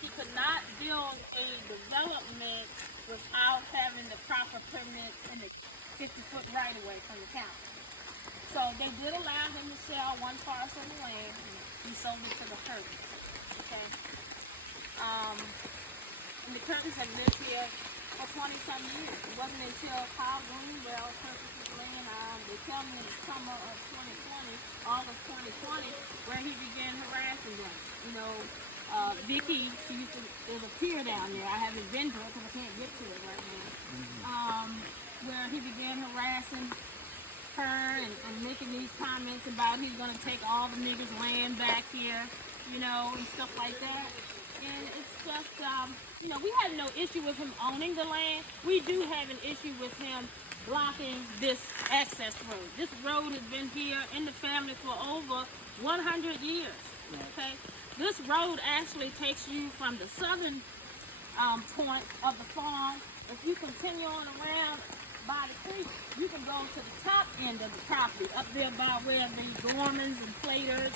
he could not build a development without having the proper permits and the 50-foot right-of-way from the county. So they did allow him to sell one parcel of land, and he sold it to the Curtins. Okay. And the Curtins have lived here for 20-some years. It wasn't until Kyle Greenwell purchased his land, they tell me in the summer of 2020, August 2020, where he began harassing them. You know, Vicky, there's a pier down there. I haven't been to it because I can't get to it right now. Where he began harassing her and making these comments about he's going to take all the niggers' land back here, you know, and stuff like that. And it's just, you know, we have no issue with him owning the land. We do have an issue with him blocking this access road. This road has been here in the family for over 100 years, okay? This road actually takes you from the southern point of the farm. If you continue on around by the creek, you can go to the top end of the property, up there by where the Gormans and Platers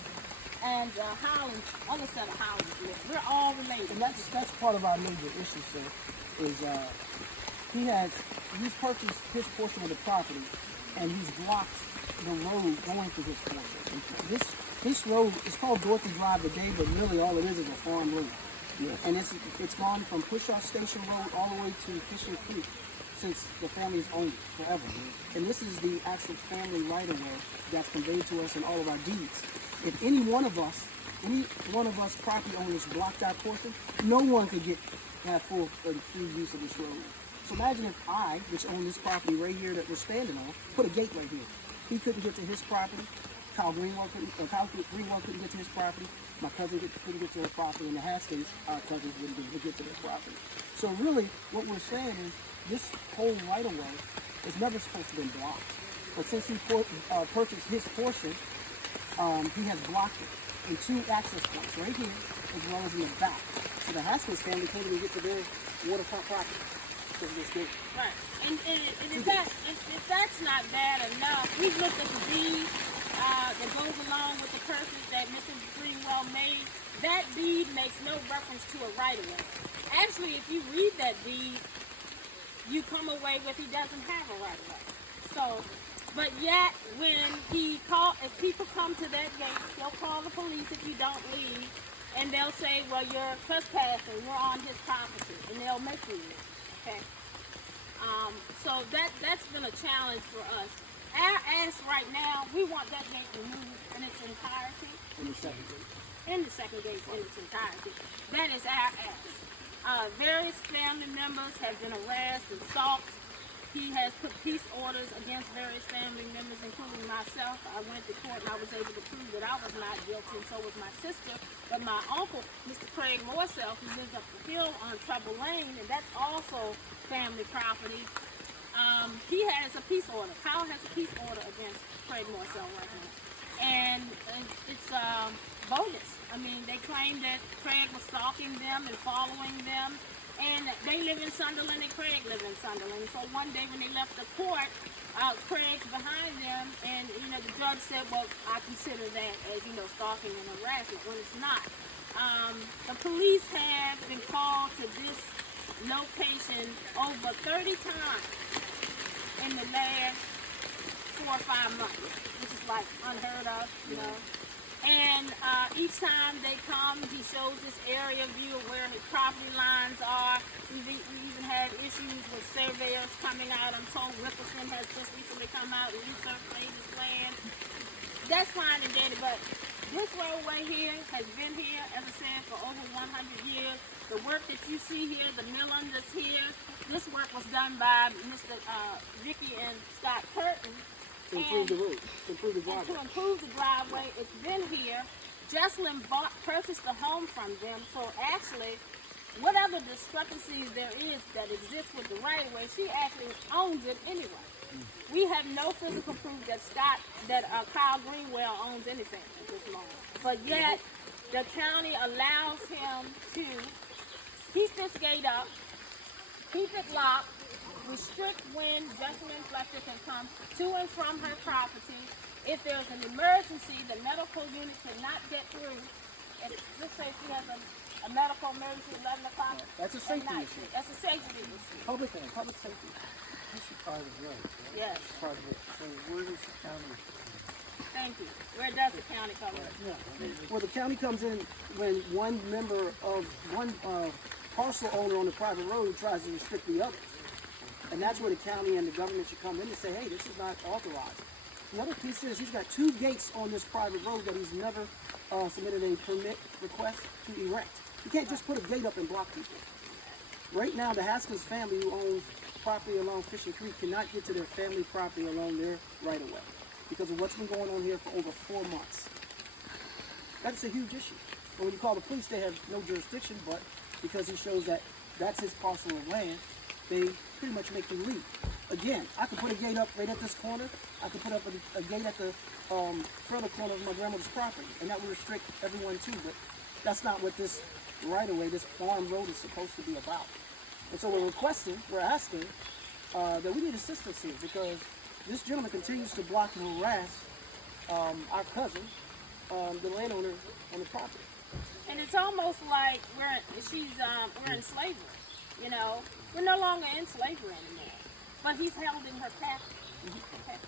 and Holland, other set of houses live. We're all related. And that's part of our major issue, sir, is he's purchased his portion of the property, and he's blocked the road going to his portion. This road is called Dorothy Drive today, but really all it is a farm road. Yes. And it's gone from Pushaw Station Road all the way to Fishing Creek since the family's owned it forever. And this is the actual family right-of-way that's conveyed to us in all of our deeds. If any one of us property owners blocked our portion, no one could have full and free use of this road. So imagine if I, which own this property right here that we're standing on, put a gate right here. He couldn't get to his property. Kyle Greenwell couldn't get to his property. My cousin couldn't get to his property, and the Haskins cousins wouldn't be able to get to their property. So really, what we're saying is this whole right-of-way is never supposed to be blocked. But since he purchased his portion, he has blocked it in two access points, right here, as well as in the back. So the Haskins family can't even get to their waterfront property because of this gate. Right. And if that's not bad enough, we've looked at the deed that goes along with the purchase that Mr. Greenwell made. That deed makes no reference to a right-of-way. Actually, if you read that deed, you come away with he doesn't have a right-of-way. So, but yet when if people come to that gate, they'll call the police if you don't leave, and they'll say, well, you're trespassing, you're on his property, and they'll make you leave. Okay. So that's been a challenge for us. Our ask right now, we want that gate removed in its entirety. In the second gate. In the second gate in its entirety. That is our ask. Various family members have been harassed and stalked. He has put peace orders against various family members, including myself. I went to court and I was able to prove that I was not guilty, and so was my sister. But my uncle, Mr. Craig Morsell, who lives up the hill on Trouble Lane, and that's also family property, he has a peace order. Kyle has a peace order against Craig Morsell right now. And it's bogus. I mean, they claim that Craig was stalking them and following them. And they live in Sunderland and Craig live in Sunderland. So one day when they left the court, Craig's behind them, and you know the judge said, well, I consider that as, you know, stalking and harassment, when it's not. The police have been called to this location over 30 times in the last 4 or 5 months, which is like unheard of, you know. And each time they come, he shows this area view of where his property lines are. We even had issues with surveyors coming out. I'm told Rickerson has just recently come out and resurfaced his land. That's fine and dandy, but this roadway here has been here, as I said, for over 100 years. The work that you see here, the milling that's here, this work was done by Mr. Vicky and Scott Curtin. To improve the road, to improve the driveway. To improve the driveway, it's been here. Jesselyn purchased the home from them, so actually, whatever discrepancies there is that exists with the right-of-way, she actually owns it anyway. We have no physical proof that Kyle Greenwell owns anything at this moment. But yet, the county allows him to keep this gate up, keep it locked, restrict when Jesselyn Fletcher can come to and from her property. If there's an emergency, the medical unit cannot get through, let's say she has a medical emergency at 11 o'clock. That's a at safety night. issue. That's a safety issue. Public safety. This is private road, right? Yes. Private. So where does the county? Thank you. Where does the county come in? Well, the county comes in when one member of one parcel owner on the private road tries to restrict the others. And that's where the county and the government should come in and say, hey, this is not authorized. The other piece is he's got 2 gates on this private road that he's never submitted a permit request to erect. You can't just put a gate up and block people. Right now, the Haskins family who owns property along Fishing Creek cannot get to their family property along their right-of-way because of what's been going on here for over 4 months. That's a huge issue. And when you call the police, they have no jurisdiction, but because he shows that that's his parcel of land, they pretty much make him leave. Again, I could put a gate up right at this corner. I could put up a gate at the further corner of my grandmother's property, and that would restrict everyone too, but that's not what this right-of-way, this farm road is supposed to be about. And so we're asking that we need assistance here because this gentleman continues to block and harass our cousin, the landowner on the property. And it's almost like we're in slavery. You know, we're no longer in slavery anymore. But he's held in her captive. Okay.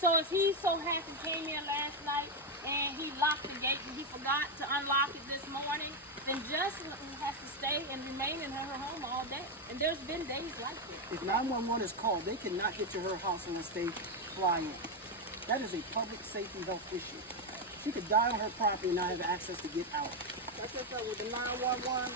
So if he so happened came in last night and he locked the gate and he forgot to unlock it this morning, then Justin has to stay and remain in her home all day. And there's been days like this. If 911 is called, they cannot get to her house unless they fly in. That is a public safety health issue. She could die on her property and not have access to get out. That's what's up with the 911.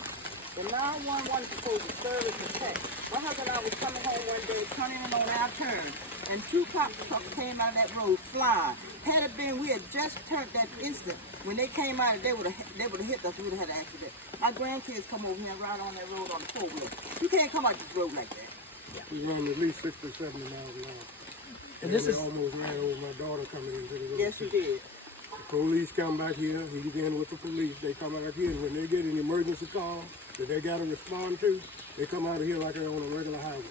The 911 is supposed to serve and protect. My husband and I was coming home one day, turning in on our turn, and 2 cop trucks came out of that road flying. Had it been, we had just turned that instant. When they came out, they would have hit us. We would have had an accident. My grandkids come over here and ride on that road on the 4-wheel. You can't come out this road like that. We run at least 60 or 70 miles an hour. And this they is almost ran over my daughter coming into the road. Yes, you did. The police come back here. He's in with the police. They come out here, and when they get an emergency call that they got to respond to, they come out of here like they're on a regular highway.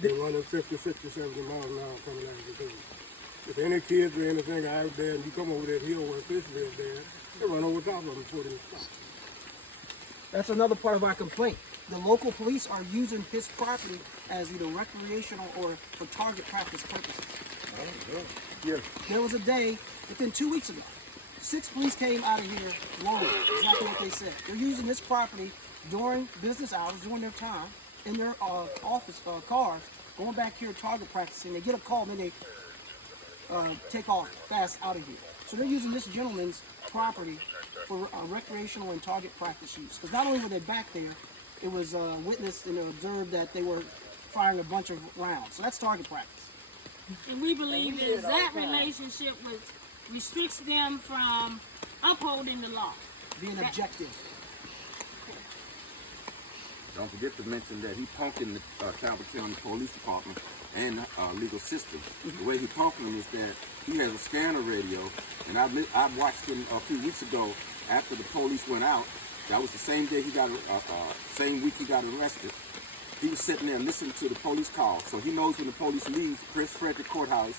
They're running 50, 60, 70 miles an hour coming out of the road. If any kids or anything out there and you come over that hill where fish live there, they run over top of them before they stop. That's another part of our complaint. The local police are using his property as either recreational or for target practice purposes. Yes. There was a day, within 2 weeks ago, 6 police came out of here loaded, exactly what they said. They're using this property during business hours, during their time, in their office cars, going back here target practicing. They get a call, and then they take off fast out of here. So they're using this gentleman's property for recreational and target practice use. Because not only were they back there, it was witnessed and observed that they were firing a bunch of rounds. So that's target practice. And we believe that relationship restricts them from upholding the law. Being objective. Don't forget to mention that he punking the Calvert County Police Department and legal system. The way he punking them is that he has a scanner radio, and I watched him a few weeks ago after the police went out. That was the same day he got, same week he got arrested. He was sitting there listening to the police call, so he knows when the police leaves Prince Frederick Courthouse,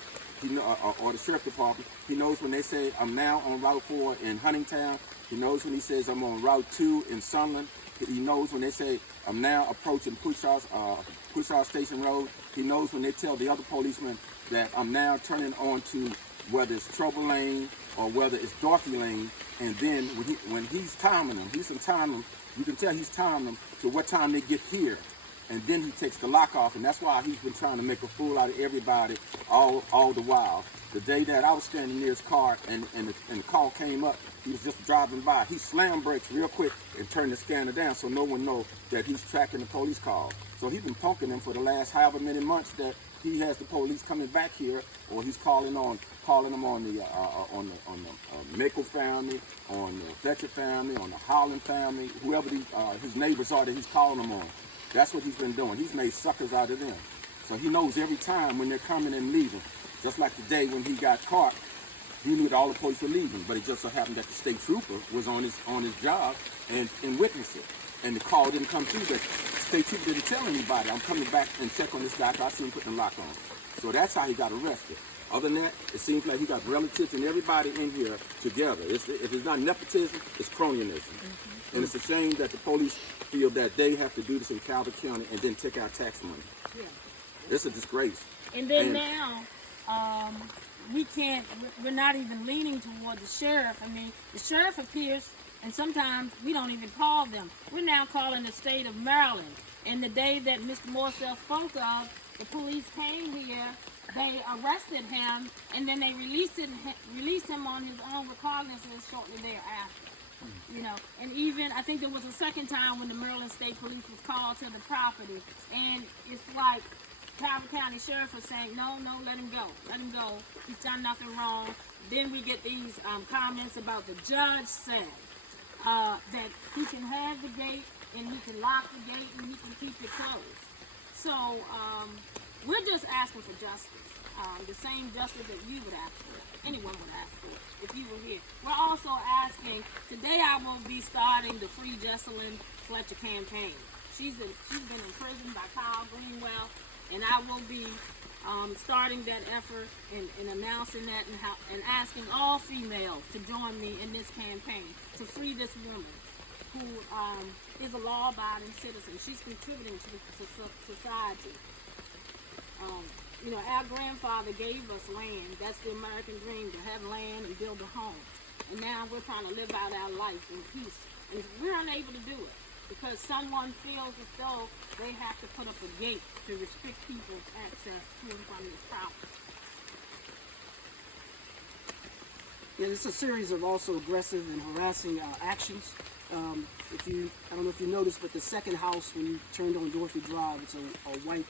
or the Sheriff Department. He knows when they say, I'm now on Route 4 in Huntingtown. He knows when he says, I'm on Route 2 in Sunderland. He knows when they say, I'm now approaching Pushaw Station Road. He knows when they tell the other policemen that I'm now turning on to whether it's Trouble Lane or whether it's Dorothy Lane. And then when he's timing them, you can tell he's timing them to what time they get here. And then he takes the lock off, and that's why he's been trying to make a fool out of everybody all the while. The day that I was standing near his car and the call came up, he was just driving by. He slammed brakes real quick and turned the scanner down so no one knows that he's tracking the police call. So he's been punking them for the last however many months that he has the police coming back here, or he's calling them on the Mackall family, on the Fletcher family, on the Holland family, whoever his neighbors are that he's calling them on. That's what he's been doing. He's made suckers out of them. So he knows every time when they're coming and leaving. Just like the day when he got caught, he knew that all the police were leaving, but it just so happened that the state trooper was on his job and witnessed it. And the call didn't come through. The state trooper didn't tell anybody. I'm coming back and check on this guy. I see him putting the lock on. So that's how he got arrested. Other than that, it seems like he got relatives and everybody in here together. If it's not nepotism, it's cronyism. And it's a shame that the police feel that they have to do this in Calvert County and then take our tax money. Yeah. It's a disgrace. And then now, we're not even leaning toward the sheriff. I mean, the sheriff appears, and sometimes we don't even call them. We're now calling the state of Maryland. And the day that Mr. Morsell spoke of, the police came here, they arrested him, and then they released him on his own recognizance shortly thereafter. You know, and even I think there was a second time when the Maryland State Police was called to the property, and it's like Calvert County Sheriff was saying, no, let him go, he's done nothing wrong. Then we get these comments about the judge said that he can have the gate and he can lock the gate and he can keep it closed. So we're just asking for justice, the same justice that you would ask for, anyone would ask for if you were here. We're also asking, today I will be starting the Free Jesselyn Fletcher campaign. She's been imprisoned by Kyle Greenwell, and I will be starting that effort and announcing that and asking all females to join me in this campaign to free this woman who is a law-abiding citizen. She's contributing to society. You know, our grandfather gave us land. That's the American dream, to have land and build a home. And now we're trying to live out our life in peace. And we're unable to do it because someone feels as though they have to put up a gate to restrict people's access to and from this property. Yeah, it's a series of also aggressive and harassing actions. I don't know if you noticed, but the second house, when you turned on Dorothy Drive, it's a white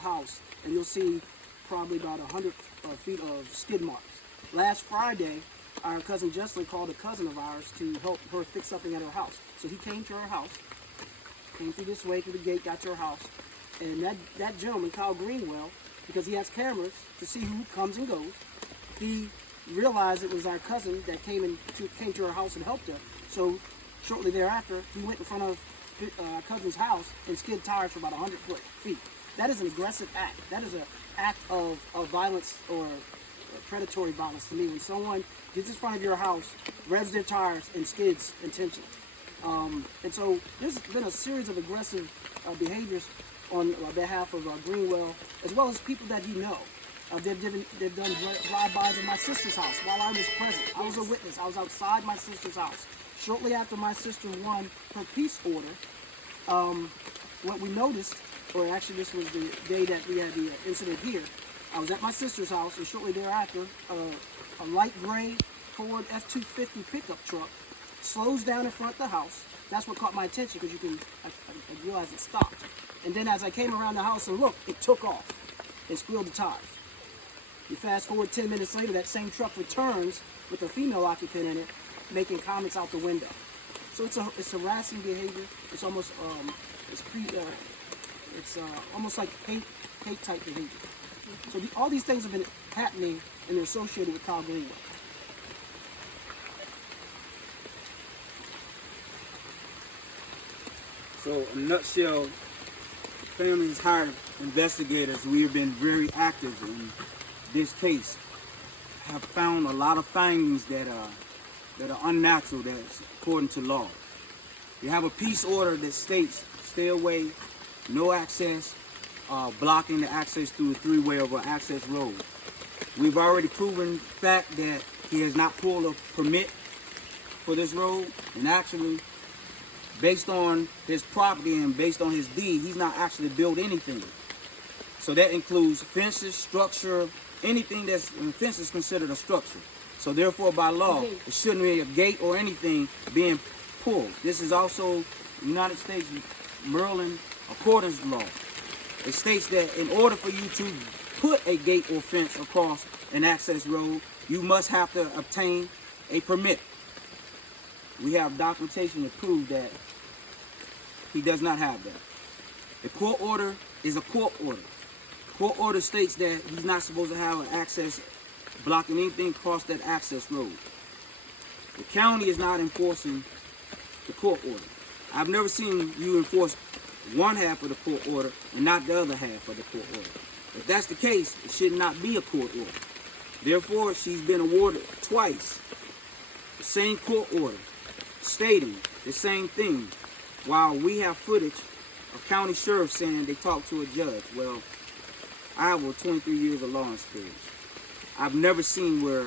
house, and you'll see probably about 100 feet of skid marks. Last Friday, our cousin Jesselyn called a cousin of ours to help her fix something at her house. So he came to her house, came through this way, through the gate, got to her house, and that gentleman, Kyle Greenwell, because he has cameras to see who comes and goes, he realized it was our cousin that came to her house and helped her. So shortly thereafter, he went in front of our cousin's house and skid tires for about 100 feet. That is an aggressive act. That is an act of violence or predatory violence to me. When someone gets in front of your house, revs their tires, and skids intentionally. And so there's been a series of aggressive behaviors on behalf of Greenwell, as well as people that you know. They've done drive-bys at my sister's house while I was present. I was a witness. I was outside my sister's house. Shortly after my sister won her peace order, what we noticed, or actually this was the day that we had the incident here, I was at my sister's house, and shortly thereafter, a light gray Ford F-250 pickup truck slows down in front of the house. That's what caught my attention, because I realized it stopped. And then as I came around the house and looked, it took off and squealed the tires. You fast forward 10 minutes later, that same truck returns with a female occupant in it, making comments out the window. So it's harassing behavior. It's almost almost like hate type behavior. So all these things have been happening, and they're associated with Kyle Greenwell. So in a nutshell, the family has hired investigators. We have been very active in this case. Have found a lot of findings that are unnatural, that's according to law. We have a peace order that states stay away, no access, blocking the access through a three-way over access road. We've already proven the fact that he has not pulled a permit for this road, and actually, based on his property and based on his deed, he's not actually built anything. So that includes fences, structure, anything that's a fence is considered a structure. So therefore, by law, it shouldn't be a gate or anything being pulled. This is also United States Maryland accordance law. It states that in order for you to put a gate or fence across an access road, you must have to obtain a permit. We have documentation to prove that he does not have that. The court order is a court order. Court order states that he's not supposed to have an access blocking anything across that access road. The county is not enforcing the court order. I've never seen you enforce one half of the court order and not the other half of the court order. If that's the case, it should not be a court order. Therefore, she's been awarded twice the same court order stating the same thing, while we have footage of county sheriffs saying they talked to a judge. Well, I have over 23 years of law experience. I've never seen where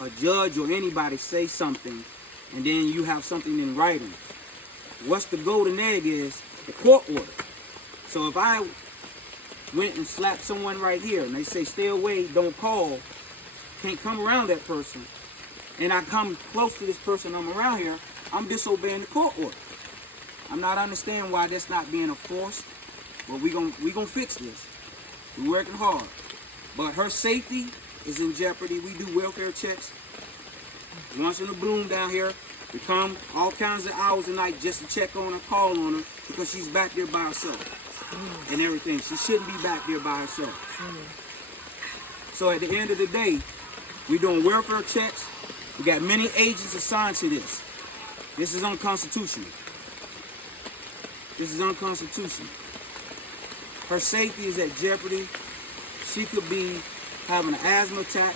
a judge or anybody say something and then you have something in writing. What's the golden egg is the court order. So if I went and slapped someone right here and they say stay away, don't call, can't come around that person, and I come close to this person, I'm around here, I'm disobeying the court order. I'm not understanding why that's not being enforced, but we gonna fix this. We're working hard. But her safety is in jeopardy. We do welfare checks once in a bloom down here. We come all kinds of hours a night just to check on her, call on her, because she's back there by herself and everything. She shouldn't be back there by herself. So at the end of the day, we're doing welfare checks. We got many agents assigned to this. This is unconstitutional. This is unconstitutional. Her safety is at jeopardy. She could be having an asthma attack.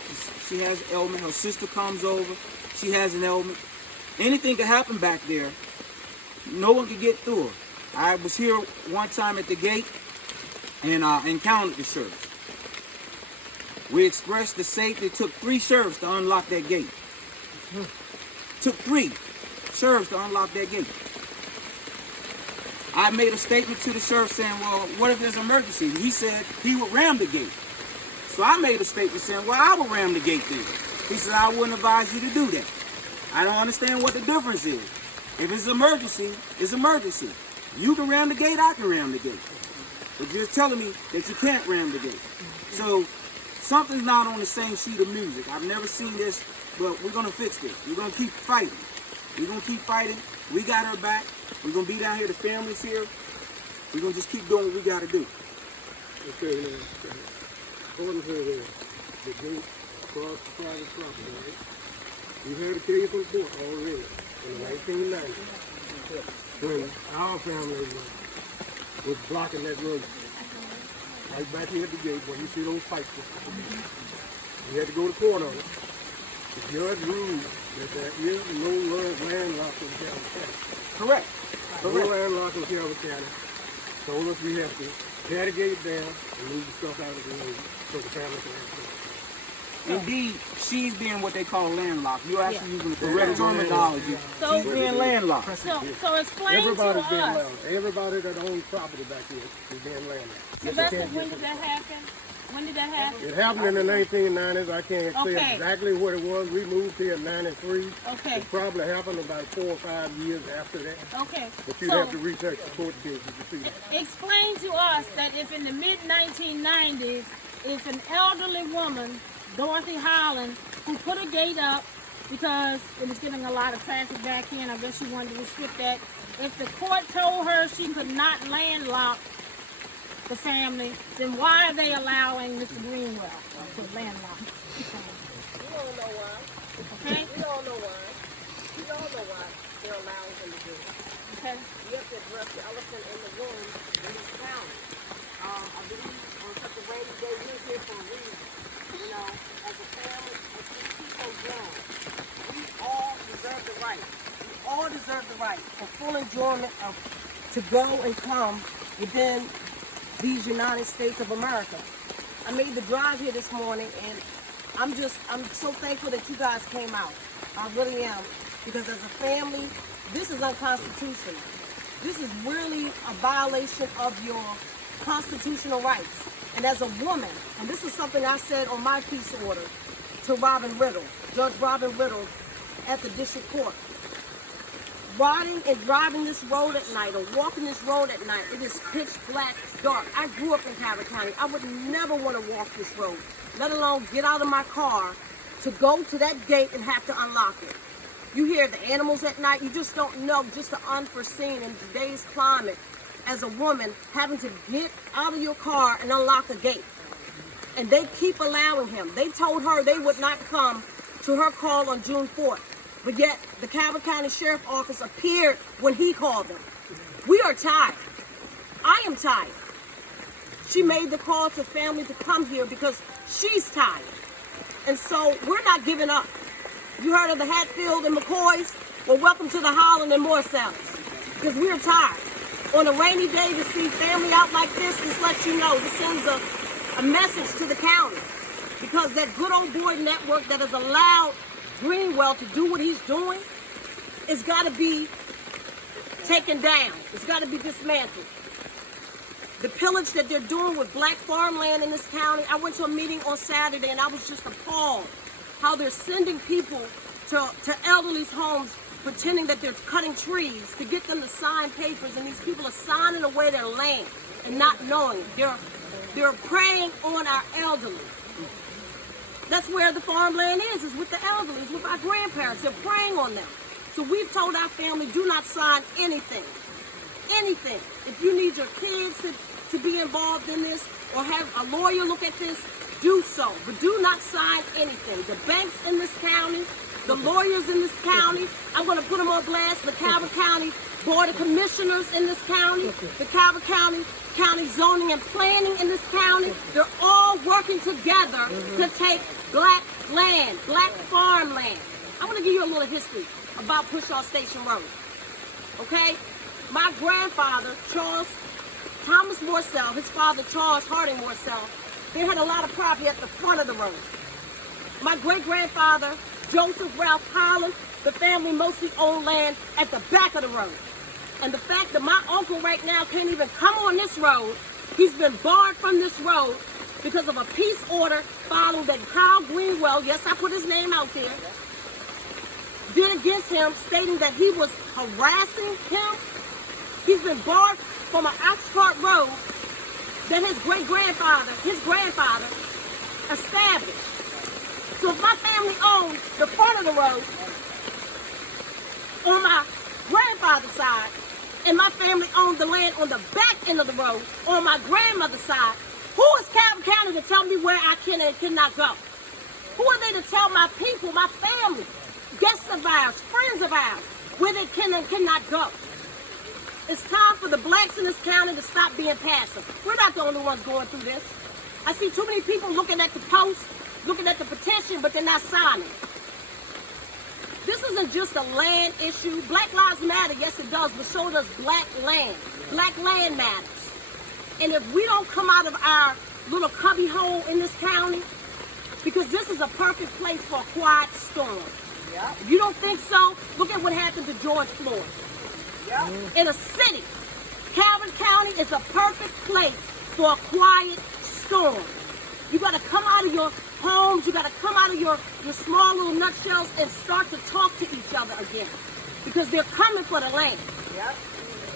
She has an ailment. Her sister comes over. She has an ailment. Anything could happen back there. No one could get through her. I was here one time at the gate and encountered the sheriffs. We expressed the safety. It took 3 sheriffs to unlock that gate. Took 3 sheriffs to unlock that gate. I made a statement to the sheriff saying, well, what if there's an emergency? He said he would ram the gate. So I made a statement saying, well, I will ram the gate then. He said, I wouldn't advise you to do that. I don't understand what the difference is. If it's an emergency, it's an emergency. You can ram the gate, I can ram the gate. But you're telling me that you can't ram the gate. So something's not on the same sheet of music. I've never seen this, but we're going to fix this. We're going to keep fighting. We're going to keep fighting. We got her back. We're going to be down here. The family's here. We're going to just keep doing what we got to do. Okay, now, according to the gate across the private property, right? We had a case in court already in the 1990s when our family was blocking that road. Right back here at the gate where you see those pipes. We had to go to court on it. The judge ruled that there is no landlocked in Calvert County. Correct. No landlocked in Calvert County. Told us we have to tear the gate down and move the stuff out of the road so the family can access. Indeed, she's being what they call landlocked. You're actually using the correct terminology. So- She's being landlocked. So explain to Everybody's being us, landlocked. Everybody that owns property back here is being landlocked. Sylvester, when did that happen? When did that happen? It happened in the 1990s. I can't Okay. say exactly what it was. We moved here in 93. Okay. It probably happened about 4 or 5 years after that. Okay. But you'd So have to research the court cases to see that. explain to us that if in the mid-1990s, if an elderly woman, Dorothy Holland, who put a gate up because it was getting a lot of traffic back in, I guess she wanted to restrict that. If the court told her she could not landlock the family, then why are they allowing Mr. Greenwell to landlock the family? We don't know why. Okay? We don't know why. We don't know why they're allowing him to do it. Okay? You have to address the elephant in the room in this county. I believe on such a rainy day, we're here for a reason. You know, as a family, as these people grow, we all deserve the right. We all deserve the right for full enjoyment of to go and come within these United States of America. I made the drive here this morning, and I'm so thankful that you guys came out. I really am, because as a family, this is unconstitutional. This is really a violation of your constitutional rights. And as a woman, and this is something I said on my peace order to Robin Riddle, Judge Robin Riddle at the district court. Riding and driving this road at night or walking this road at night, it is pitch black dark. I grew up in Calvert County. I would never want to walk this road, let alone get out of my car to go to that gate and have to unlock it. You hear the animals at night, you just don't know, just the unforeseen in today's climate as a woman having to get out of your car and unlock a gate. And they keep allowing him. They told her they would not come to her call on June 4th. But yet, the Calvert County Sheriff's Office appeared when he called them. We are tired. I am tired. She made the call to family to come here because she's tired. And so we're not giving up. You heard of the Hatfield and McCoys? Well, welcome to the Holland and Morsels, because we're tired. On a rainy day to see family out like this lets you know, this sends a message to the county, because that good old boy network that has allowed Greenwell to do what he's doing has got to be taken down. It's got to be dismantled. The pillage that they're doing with black farmland in this county, I went to a meeting on Saturday and I was just appalled how they're sending people to elderly's homes pretending that they're cutting trees to get them to sign papers, and these people are signing away their land and not knowing it. They're preying on our elderly. That's where the farmland is with the elderly, is with our grandparents. They're preying on them. So we've told our family, do not sign anything. Anything. If you need your kids to be involved in this or have a lawyer look at this, do so. But do not sign anything. The banks in this county, the lawyers in this county, I'm going to put them on blast, the Calvert County Board of Commissioners in this county, the Calvert County Zoning and Planning in this county, they're all working together to take black land, black farmland. I want to give you a little history about Pushaw Station Road. Okay? My grandfather, Charles Thomas Morsell, his father, Charles Harding Morsell, they had a lot of property at the front of the road. My great-grandfather, Joseph Ralph Holland, the family mostly owned land at the back of the road. And the fact that my uncle right now can't even come on this road, he's been barred from this road because of a peace order following that Kyle Greenwell, yes, I put his name out there, did against him, stating that he was harassing him. He's been barred from an ox cart road that his grandfather established. So if my family owned the front of the road on my grandfather's side, and my family owned the land on the back end of the road on my grandmother's side, who is Calvert County to tell me where I can and cannot go? Who are they to tell my people, my family, guests of ours, friends of ours, where they can and cannot go? It's time for the blacks in this county to stop being passive. We're not the only ones going through this. I see too many people looking at the post, looking at the petition, but they're not signing. This isn't just a land issue. Black Lives Matter, yes it does, but so does black land. Black land matters. And if we don't come out of our little cubby hole in this county, because this is a perfect place for a quiet storm. Yep. If you don't think so, look at what happened to George Floyd. Yep. In a city, Calvert County is a perfect place for a quiet storm. You got to come out of your homes, you got to come out of your small little nutshells and start to talk to each other again, because they're coming for the land. Yep.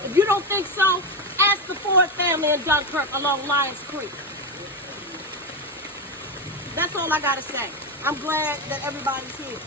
If you don't think so, ask the Ford family in Dunkirk along Lions Creek. That's all I got to say. I'm glad that everybody's here.